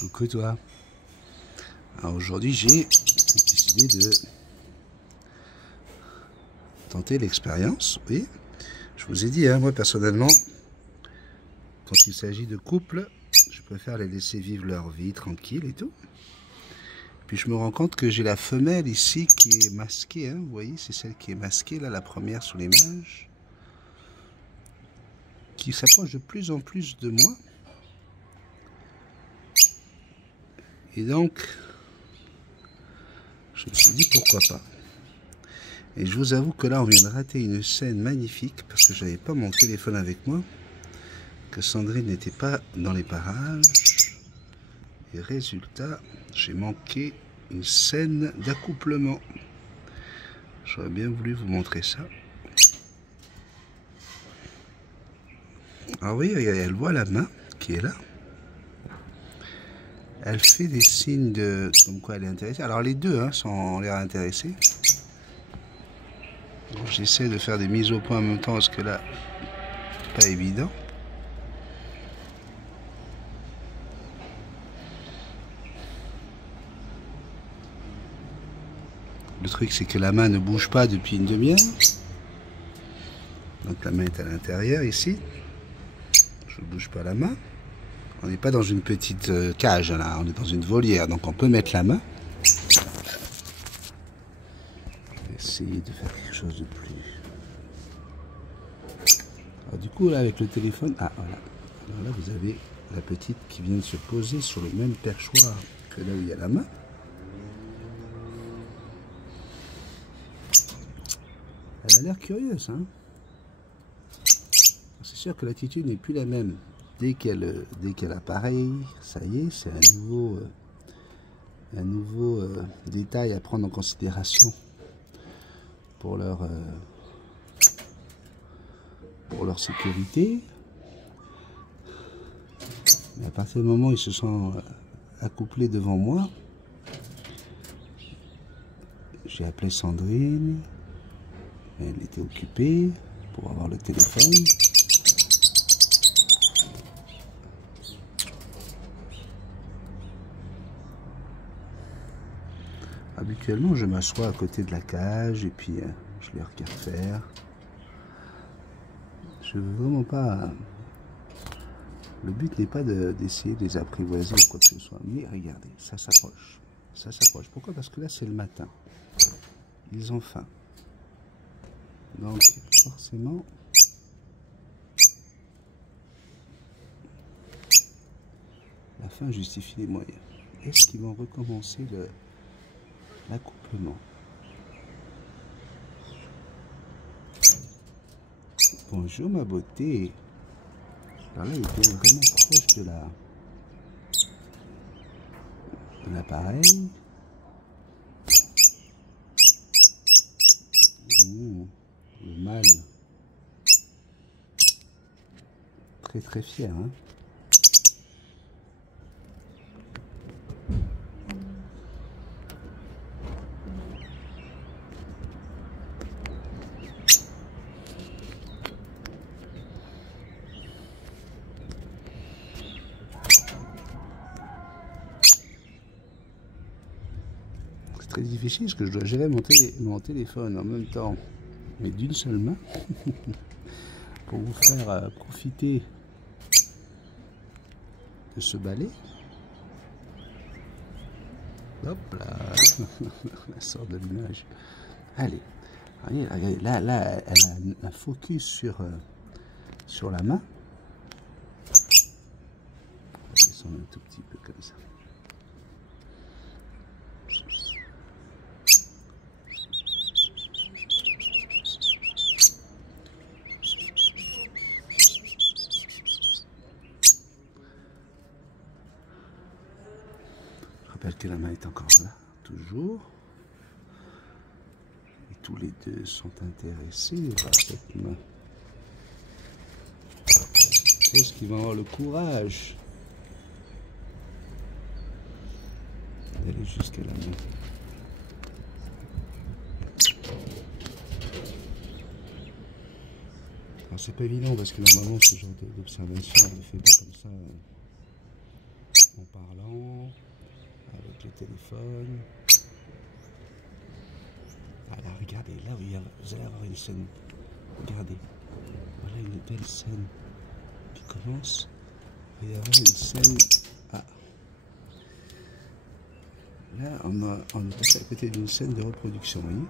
Coucou toi. Alors aujourd'hui j'ai décidé de tenter l'expérience. Oui, je vous ai dit, moi personnellement, quand il s'agit de couple, je préfère les laisser vivre leur vie tranquille et tout. Puis je me rends compte que j'ai la femelle ici qui est masquée, vous voyez, c'est celle qui est masquée, là, la première sous l'image, qui s'approche de plus en plus de moi. Et donc, je me suis dit pourquoi pas. Et je vous avoue que là, on vient de rater une scène magnifique parce que je n'avais pas mon téléphone avec moi, que Sandrine n'était pas dans les parages. Et résultat, j'ai manqué une scène d'accouplement. J'aurais bien voulu vous montrer ça. Ah oui, elle voit la main qui est là. Elle fait des signes de comme quoi elle est intéressée. Alors les deux sont l'air intéressés. J'essaie de faire des mises au point en même temps parce que là, pas évident. Le truc c'est que la main ne bouge pas depuis une demi-heure. Donc la main est à l'intérieur ici. Je ne bouge pas la main. On n'est pas dans une petite cage là, on est dans une volière, donc on peut mettre la main. Je vais essayer de faire quelque chose de plus. Alors, du coup là avec le téléphone, voilà. Alors là vous avez la petite qui vient de se poser sur le même perchoir que là où il y a la main. Elle a l'air curieuse, C'est sûr que l'attitude n'est plus la même. Dès qu'elle apparaît, ça y est, c'est un nouveau détail à prendre en considération pour leur sécurité. Mais à partir du moment où ils se sont accouplés devant moi, j'ai appelé Sandrine, elle était occupée pour avoir le téléphone. Habituellement, je m'assois à côté de la cage et puis je les regarde faire. Je veux vraiment pas. Le but n'est pas d'essayer de les apprivoiser ou quoi que ce soit. Mais regardez, ça s'approche. Ça s'approche. Pourquoi? Parce que là, c'est le matin. Ils ont faim. Donc, forcément, la faim justifie les moyens. Est-ce qu'ils vont recommencer l'accouplement? Bonjour ma beauté. Alors là, il était vraiment proche de l'appareil. Le mâle. Très très fier, C'est très difficile parce que je dois gérer mon téléphone en même temps, mais d'une seule main, pour vous faire profiter de ce balai. Hop là, elle sort de l'image. Allez, regardez, là, elle a un focus sur la main. On va descendre un tout petit peu comme ça. Je rappelle que la main est encore là, toujours. Et tous les deux sont intéressés par cette main. Est-ce qu'ils vont avoir le courage d'aller jusqu'à la main? Alors c'est pas évident parce que normalement ce genre d'observation on ne le fait pas comme ça en parlant. téléphone. Voilà, regardez, là vous allez avoir une scène. Regardez, voilà une belle scène qui commence. Il va y avoir une scène. Ah. Là, on est passé à côté d'une scène de reproduction, vous voyez.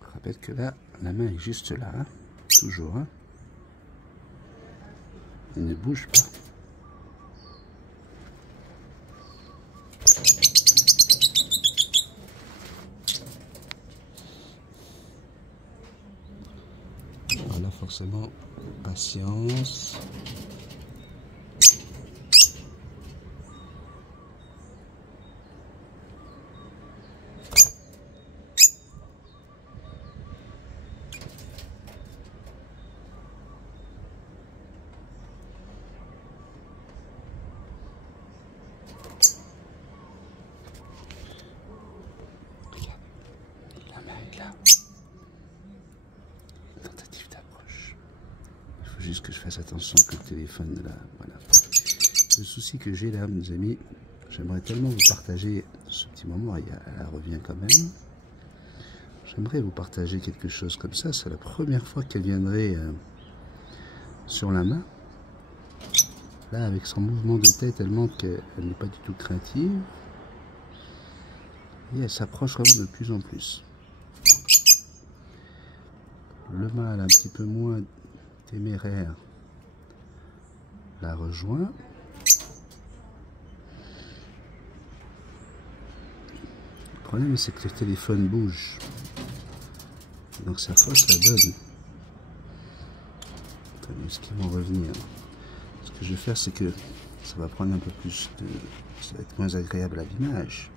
Je rappelle que là, la main est juste là, hein, toujours. Hein. Elle ne bouge pas. Voilà, forcément, patience. Tentative d'approche. Il faut juste que je fasse attention que le téléphone là, voilà. Le souci que j'ai là, mes amis, j'aimerais tellement vous partager ce petit moment. Elle revient quand même. J'aimerais vous partager quelque chose comme ça. C'est la première fois qu'elle viendrait sur la main. Là, avec son mouvement de tête, elle montre qu'elle n'est pas du tout craintive. Et elle s'approche vraiment de plus en plus. Le mâle un petit peu moins téméraire la rejoint. Le problème c'est que le téléphone bouge. Donc ça fausse la donne. Attendez, est-ce qu'ils vont revenir? Ce que je vais faire, c'est que ça va prendre un peu plus de... Ça va être moins agréable à l'image.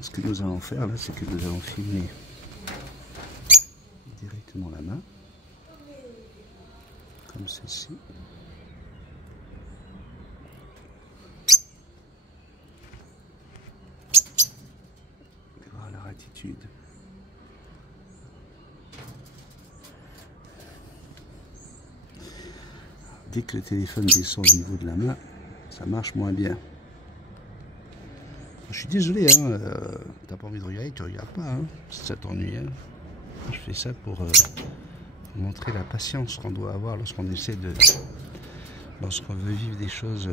Ce que nous allons faire là, c'est que nous allons filmer directement la main, comme ceci. Et voir leur attitude. Dès que le téléphone descend au niveau de la main, ça marche moins bien. Je suis désolé, hein, t'as pas envie de regarder, tu regardes pas, hein, si ça t'ennuie. Hein. Je fais ça pour montrer la patience qu'on doit avoir lorsqu'on essaie de... lorsqu'on veut vivre des choses...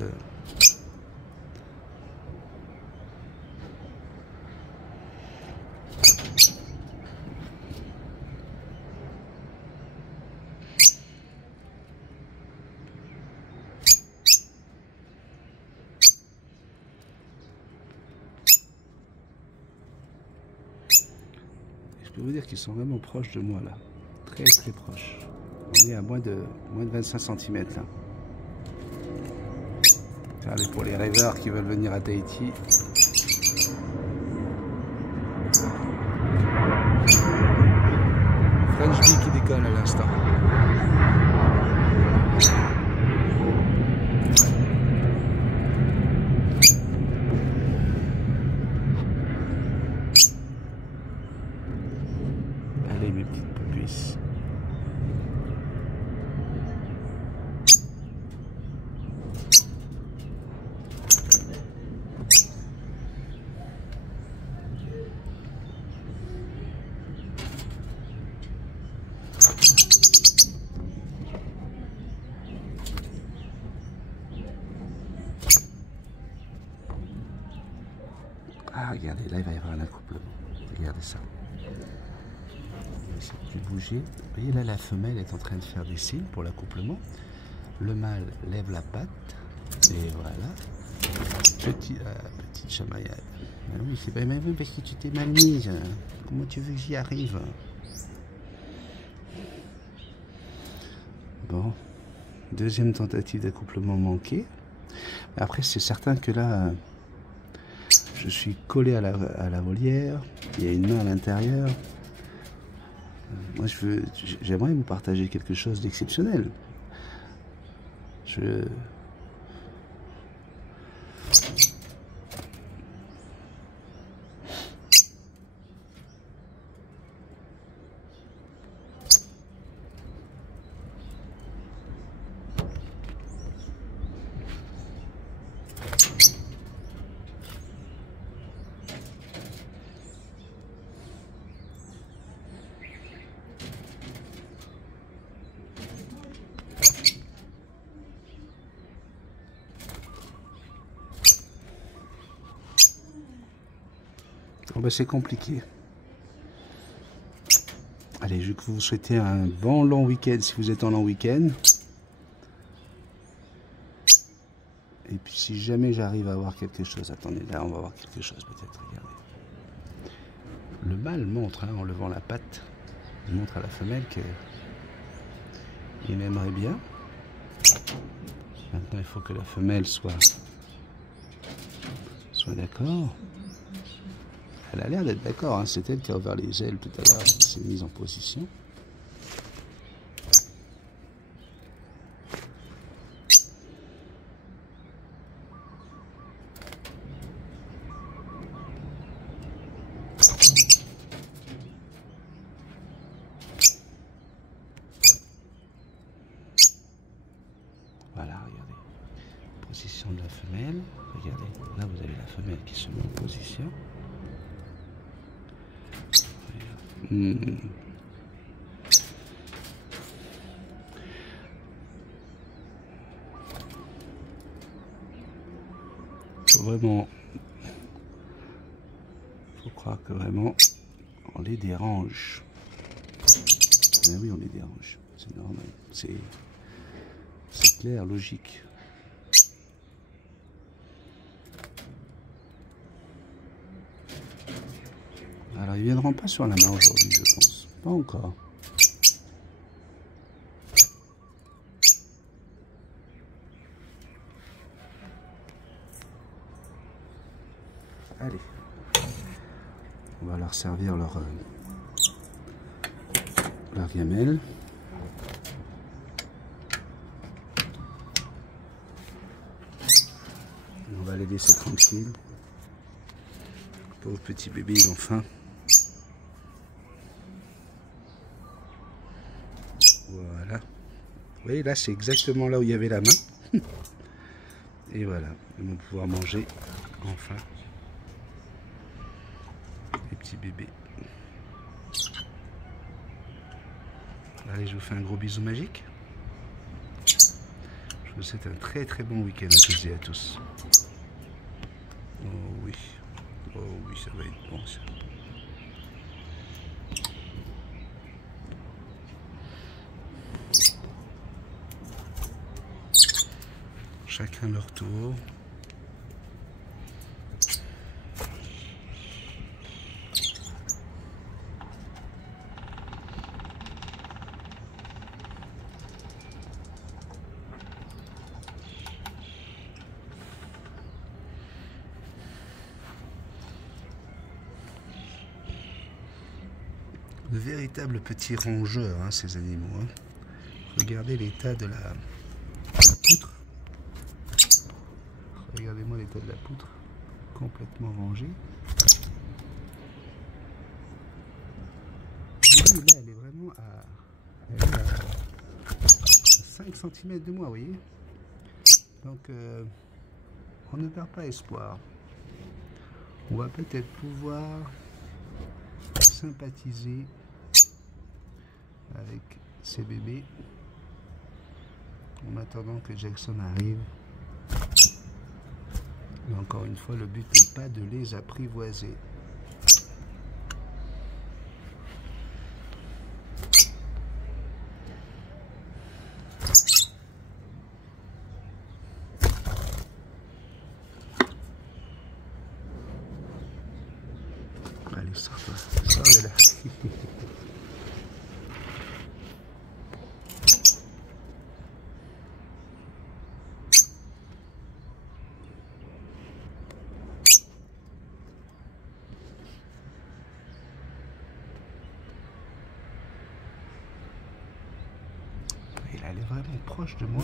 Je peux vous dire qu'ils sont vraiment proches de moi là, très très proches. On est à moins de 25 cm là. Allez, pour les rêveurs qui veulent venir à Tahiti. French Bee qui décolle à l'instant. Allez mes petites puces. regardez, là il va y avoir un accouplement. Regardez ça. On va essayer de bouger. Vous voyez là, la femelle est en train de faire des signes pour l'accouplement. Le mâle lève la patte. Et voilà. Petite chamaillade. Ah oui, c'est pas même parce que tu t'es mal mise. Comment tu veux que j'y arrive? Bon. Deuxième tentative d'accouplement manquée. Après, c'est certain que là, je suis collé à la volière. Il y a une main à l'intérieur. Moi, j'aimerais vous partager quelque chose d'exceptionnel. Bon ben c'est compliqué. Allez, je vous souhaite un bon long week-end si vous êtes en long week-end. Et puis si jamais j'arrive à voir quelque chose, attendez, là on va voir quelque chose peut-être, regardez. Le mâle montre, hein, en levant la patte, il montre à la femelle qu'il aimerait bien. Maintenant il faut que la femelle soit d'accord. Elle a l'air d'être d'accord, hein. C'est elle qui a ouvert les ailes tout à l'heure, qui s'est mise en position. Voilà, regardez. Position de la femelle. Regardez, là vous avez la femelle qui se met en position. Vraiment, faut croire que vraiment on les dérange. Mais oui, on les dérange, c'est normal, c'est clair, logique. Alors ils viendront pas sur la main aujourd'hui, je pense, pas encore. Allez, on va leur servir leur gamelle. On va les laisser tranquilles. Pauvres petits bébés, ils ont faim. Voilà. Vous voyez, là, c'est exactement là où il y avait la main. Et voilà, ils vont pouvoir manger enfin les petits bébés. Allez, je vous fais un gros bisou magique. Je vous souhaite un très très bon week-end à tous et à tous. Oh oui, ça va être bon ça. Chacun leur tour. De véritables petits rongeurs, hein, ces animaux. Hein. Regardez l'état de la poutre. Regardez-moi l'état de la poutre, complètement rangée. Et là, elle est vraiment à 5 cm de moi, vous voyez. Donc, on ne perd pas espoir. On va peut-être pouvoir sympathiser avec ces bébés en attendant que Jackson arrive. Mais encore une fois, le but n'est pas de les apprivoiser. Allez, sors-toi, sors de là. Elle est vraiment proche de moi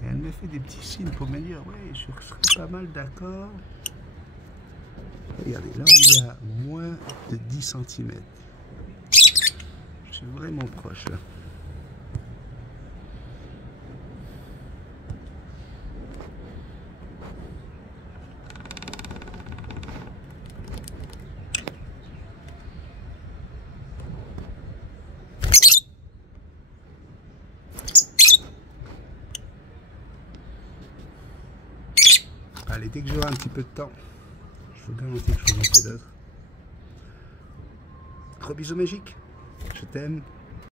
et elle me fait des petits signes pour me dire ouais, je serais pas mal d'accord. Regardez, là on est à moins de 10 cm. Je suis vraiment proche là. Allez, dès que j'aurai un petit peu de temps, je vous garantis que je vous en fais d'autres. Gros bisous magiques, je t'aime.